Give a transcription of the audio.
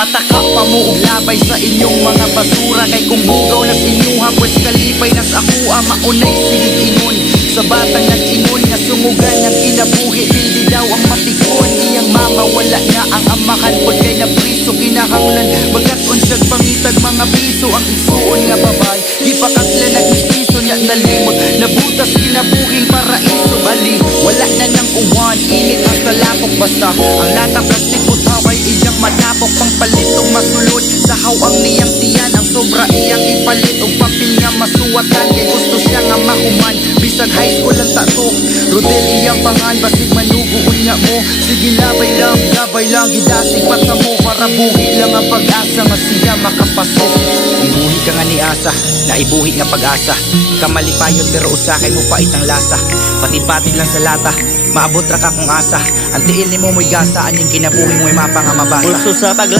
Pataka pa mo og labay sa inyong mga basura. Kay kung bugaw nas inyuha pues kalipay nas ako maunay sigig ingon. Sa batang nag-ingon nga sungugan ang kinabuhi, pildi daw ang mapikon. Iyang mama wala na ang amahan pod kay na priso kinahanglan magkat-on siyag pangitag mga piso. Ang igsuon nga babay gipakatla nagmistiso nya nalimot nabutas kinabuhing paraiso. Ali wala na nang uwan init hasta lapok basta ang latang plastic putaway iyang madapok pang palitong masulod sa hawang niyang tiyan. Ang sobra iyang ipalit og papel nga masuwatan kay gusto siya nga mahuman bisag high school lang tato. Rodel iyang pangan basig manuguon nga mo. Sige labay lang gidasig mata mo para buhi lang ang pag-asa nga siya makapasok. Ibuhi ka nga ni asa na ibuhi nga pag-asa. Kamalipayon pero usakay mo pait ang lasa. Patid-patid lang sa lata maabot ra ka kung asa. Ang tiil ni mo mo'y gasa aning kinabuhi mo'y mapa nga mabasa. Pulso sa tagla